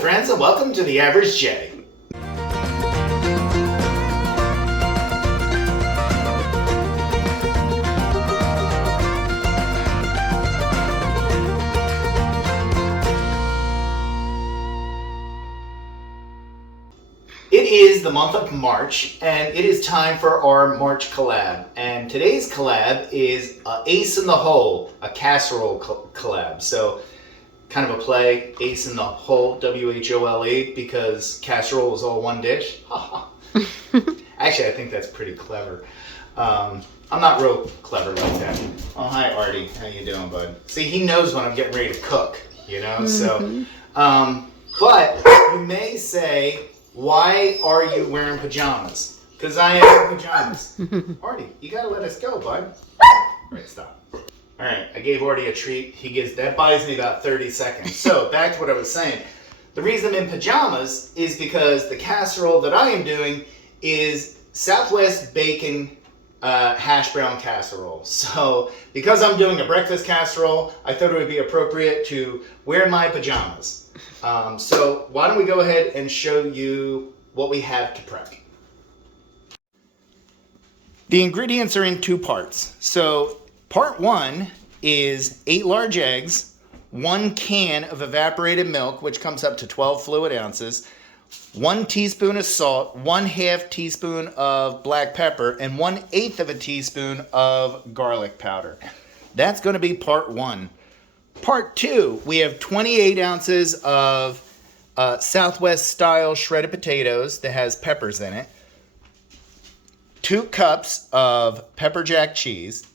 friends, and welcome to The Average J. It is the month of March, and it is time for our March collab. And today's collab is Ace in the Hole, a casserole collab. So, kind of a play, Ace in the Hole, W-H-O-L-E, because casserole is all one dish. Actually, I think that's pretty clever. I'm not real clever like that. Oh, hi, Artie. How you doing, bud? See, he knows when I'm getting ready to cook, you know? So, but you may say, why are you wearing pajamas? Because I am in pajamas. Artie, you gotta let us go, bud. Right, stop. All right, I gave Artie a treat. That buys me about 30 seconds. So back to what I was saying. The reason I'm in pajamas is because the casserole that I am doing is Southwest bacon hash brown casserole. So because I'm doing a breakfast casserole, I thought it would be appropriate to wear my pajamas. So why don't we go ahead and show you what we have to prep. The ingredients are in two parts. So part one is 8 large eggs, 1 can of evaporated milk, which comes up to 12 fluid ounces, 1 teaspoon of salt, 1/2 teaspoon of black pepper, and 1/8 of a teaspoon of garlic powder. That's going to be part one. Part two, we have 28 ounces of Southwest style shredded potatoes that has peppers in it, 2 cups of pepper jack cheese,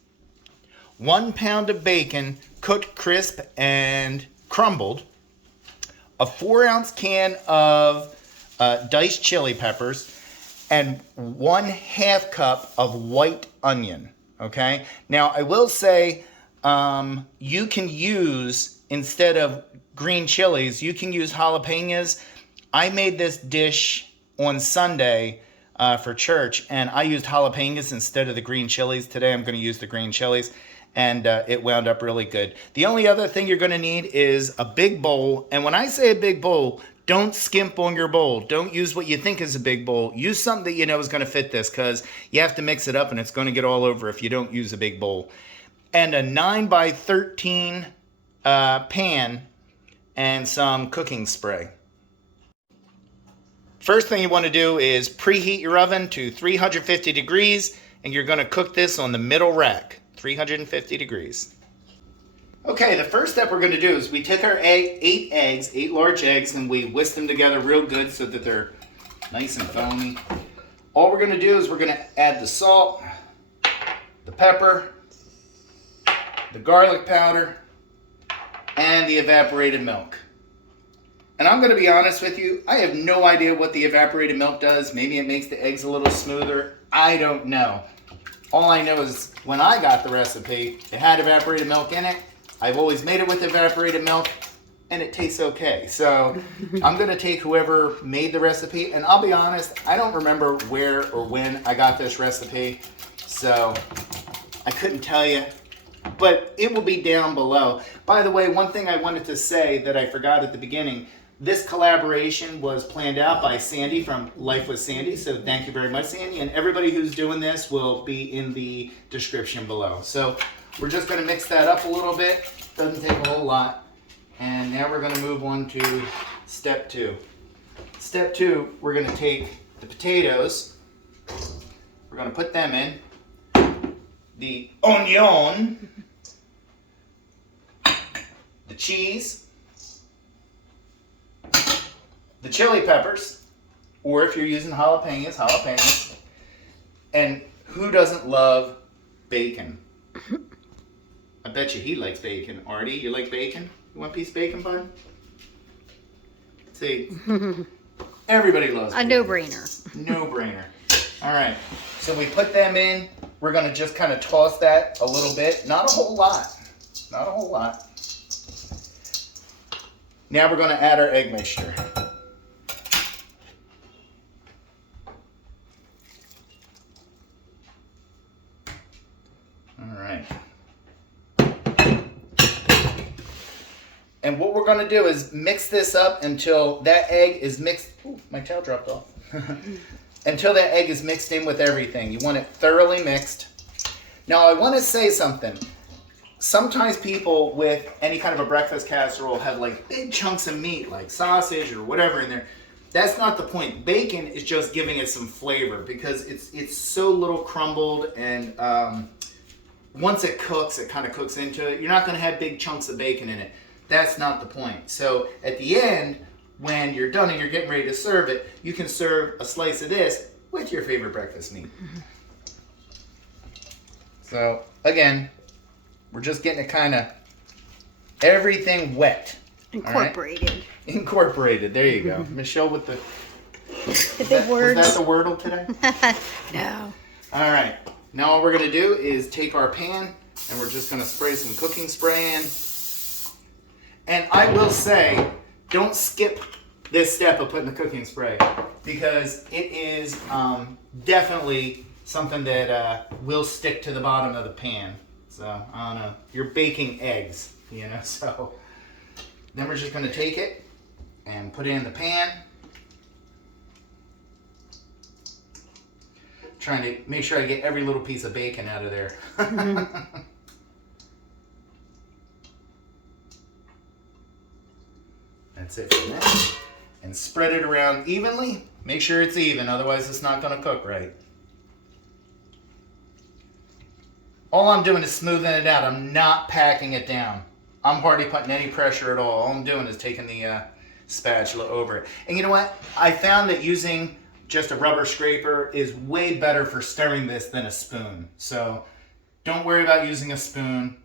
1 pound of bacon cooked crisp and crumbled, a 4-ounce can of diced chili peppers, and 1/2 cup of white onion. Okay, now I will say you can use, instead of green chilies, you can use jalapenos. I made this dish on Sunday for church, and I used jalapenos instead of the green chilies. Today I'm going to use the green chilies, and it wound up really good. The only other thing you're going to need is a big bowl, and when I say a big bowl, don't skimp on your bowl. Don't use what you think is a big bowl. Use something that you know is going to fit this, because you have to mix it up, and it's going to get all over if you don't use a big bowl. And a 9x13 pan and some cooking spray. First thing you want to do is preheat your oven to 350 degrees, and you're going to cook this on the middle rack, 350 degrees. Okay, the first step we're going to do is we take our 8 large eggs, and we whisk them together real good so that they're nice and foamy. All we're going to do is we're going to add the salt, the pepper, the garlic powder, and the evaporated milk. And I'm going to be honest with you, I have no idea what the evaporated milk does. Maybe it makes the eggs a little smoother. I don't know. All I know is when I got the recipe, it had evaporated milk in it. I've always made it with evaporated milk, and it tastes okay. So I'm going to take whoever made the recipe, and I'll be honest, I don't remember where or when I got this recipe, so I couldn't tell you. But it will be down below. By the way, one thing I wanted to say that I forgot at the beginning, this collaboration was planned out by Sandy from Life with Sandy, so thank you very much, Sandy. And everybody who's doing this will be in the description below. So we're just going to mix that up a little bit. Doesn't take a whole lot. And now we're going to move on to step 2. Step 2, we're going to take the potatoes. We're going to put them in. The onion, the cheese, the chili peppers, or if you're using jalapenos, and who doesn't love bacon? I bet you he likes bacon. Artie, you like bacon? You want a piece of bacon, bud? See, everybody loves bacon. A no-brainer. No-brainer. All right, so we put them in. We're going to just kind of toss that a little bit. Not a whole lot. Not a whole lot. Now we're going to add our egg mixture. All right. And what we're we're going to do is mix this up until that egg is mixed. Ooh, my towel dropped off. Until that egg is mixed in with everything. You want it thoroughly mixed. Now, I want to say something. Sometimes people with any kind of a breakfast casserole have like big chunks of meat, like sausage or whatever in there. That's not the point. Bacon is just giving it some flavor because it's so little crumbled, and once it cooks, it kind of cooks into it. You're not going to have big chunks of bacon in it. That's not the point. So at the end, when you're done and you're getting ready to serve it, you can serve a slice of this with your favorite breakfast meat. So again, we're just getting it kind of everything wet. Incorporated. Right? Incorporated. There you go. Michelle with the big words. Was that the wordle today? No. All right. Now all we're going to do is take our pan and we're just going to spray some cooking spray in. And I will say, don't skip this step of putting the cooking spray because it is definitely something that will stick to the bottom of the pan. So, I don't know. You're baking eggs, you know, so. Then we're just going to take it and put it in the pan. Trying to make sure I get every little piece of bacon out of there. That's it for that. And spread it around evenly. Make sure it's even, otherwise it's not going to cook right. All I'm doing is smoothing it out. I'm not packing it down. I'm hardly putting any pressure at all. All I'm doing is taking the spatula over it. And you know what? I found that using just a rubber scraper is way better for stirring this than a spoon. So don't worry about using a spoon.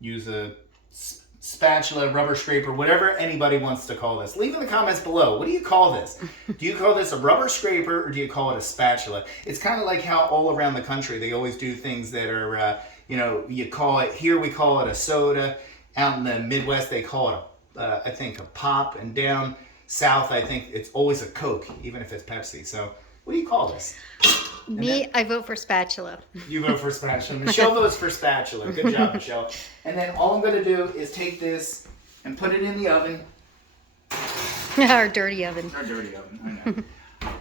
Use a spatula, rubber scraper, whatever anybody wants to call this. Leave in the comments below. What do you call this? Do you call this a rubber scraper or do you call it a spatula? It's kind of like how all around the country they always do things that are, you know, you call it, here we call it a soda. Out in the Midwest, they call it, I think, a pop. And down south, I think it's always a Coke, even if it's Pepsi. So what do you call this? I vote for spatula. You vote for spatula. Michelle votes for spatula. Good job, Michelle. And then all I'm going to do is take this and put it in the oven. Our dirty oven. Our dirty oven, I know.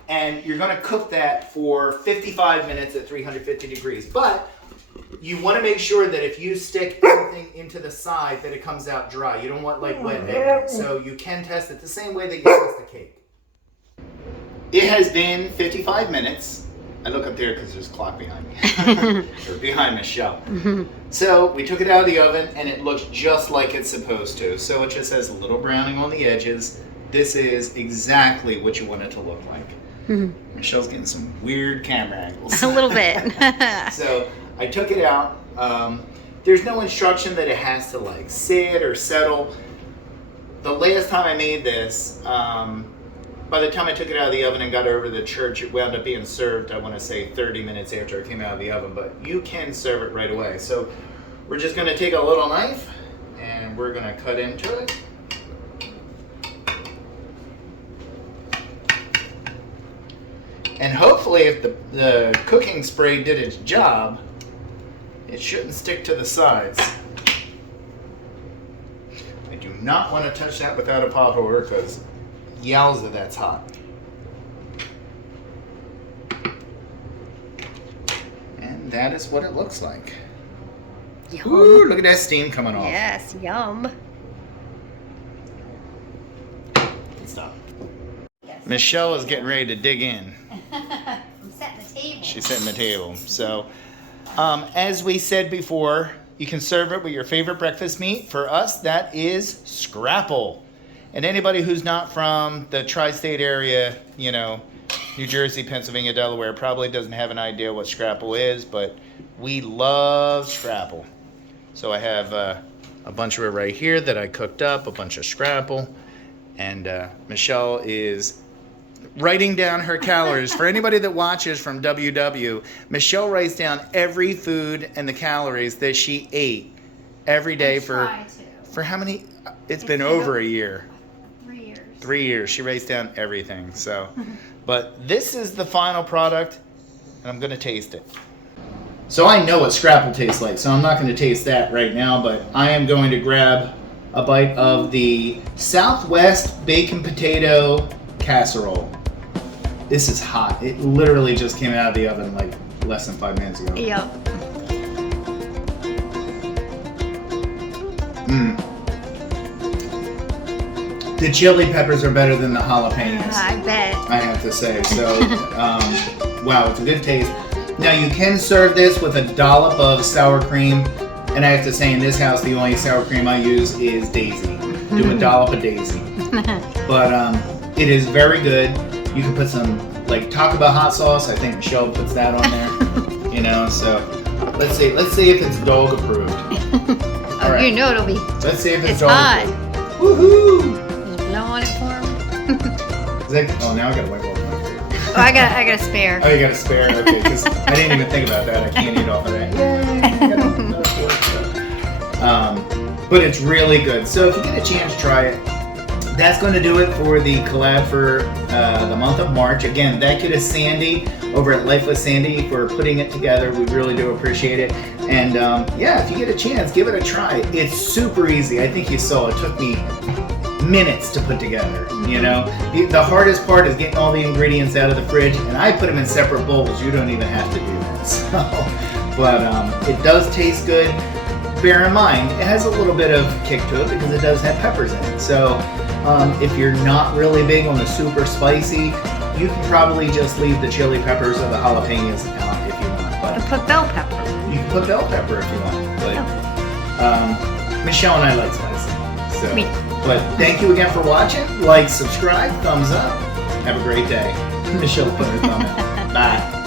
And you're going to cook that for 55 minutes at 350 degrees. But you want to make sure that if you stick anything into the side that it comes out dry. You don't want like wet egg. So you can test it the same way that you test a cake. It has been 55 minutes. I look up there because there's a clock behind me. Or behind Michelle. So we took it out of the oven and it looks just like it's supposed to. So it just has a little browning on the edges. This is exactly what you want it to look like. Michelle's getting some weird camera angles. A little bit. So I took it out. There's no instruction that it has to like sit or settle. The last time I made this, by the time I took it out of the oven and got it over to the church, it wound up being served, I want to say 30 minutes after it came out of the oven, but you can serve it right away. So we're just going to take a little knife and we're going to cut into it. And hopefully if the cooking spray did its job, it shouldn't stick to the sides. I do not want to touch that without a pot holder because yowza, that's hot. And that is what it looks like. Yum. Ooh, look at that steam coming off. Yes, yum. Stop. Yes. Michelle is getting ready to dig in. I'm setting the table. She's setting the table. So, as we said before, you can serve it with your favorite breakfast meat. For us, that is scrapple. And anybody who's not from the tri-state area, you know, New Jersey, Pennsylvania, Delaware, probably doesn't have an idea what scrapple is, but we love scrapple. So I have a bunch of it right here that I cooked up, a bunch of scrapple. And Michelle is writing down her calories. For anybody that watches from WW, Michelle writes down every food and the calories that she ate every day for how many? It's been over a year. 3 years. 3 years. She writes down everything. So, but this is the final product, and I'm going to taste it. So I know what scrapple tastes like, so I'm not going to taste that right now, but I am going to grab a bite of the Southwest Bacon Potato Casserole. This is hot. It literally just came out of the oven like less than 5 minutes ago. Yep. The chili peppers are better than the jalapenos. I bet. I have to say. So, wow, it's a good taste. Now you can serve this with a dollop of sour cream, and I have to say, in this house, the only sour cream I use is Daisy. Do a dollop of Daisy. But it is very good. You can put some like Taco Bell hot sauce. I think Michelle puts that on there. You know, so let's see if it's dog approved. All right. You know it'll be. Let's see if it's dog hot. approved. Woohoo! Just blow on it for me. Oh, now I gotta wipe off my food. Oh, I got a spare. Oh, you got a spare? Okay, because I didn't even think about that. I can't eat off of that. But it's really good. So if you get a chance, try it. That's going to do it for the collab for the month of March. Again, thank you to Sandy over at Life with Sandy for putting it together. We really do appreciate it. And yeah, if you get a chance, give it a try. It's super easy. I think you saw it took me minutes to put together. You know, the hardest part is getting all the ingredients out of the fridge, and I put them in separate bowls. You don't even have to do that. So, but it does taste good. Bear in mind, it has a little bit of kick to it because it does have peppers in it. So if you're not really big on the super spicy, you can probably just leave the chili peppers or the jalapenos out if you want. But And put bell pepper. you can put bell pepper if you want. But Michelle and I like spicy. So, Me. but thank you again for watching. Like, subscribe, thumbs up. Have a great day. Michelle put her thumb up. Bye.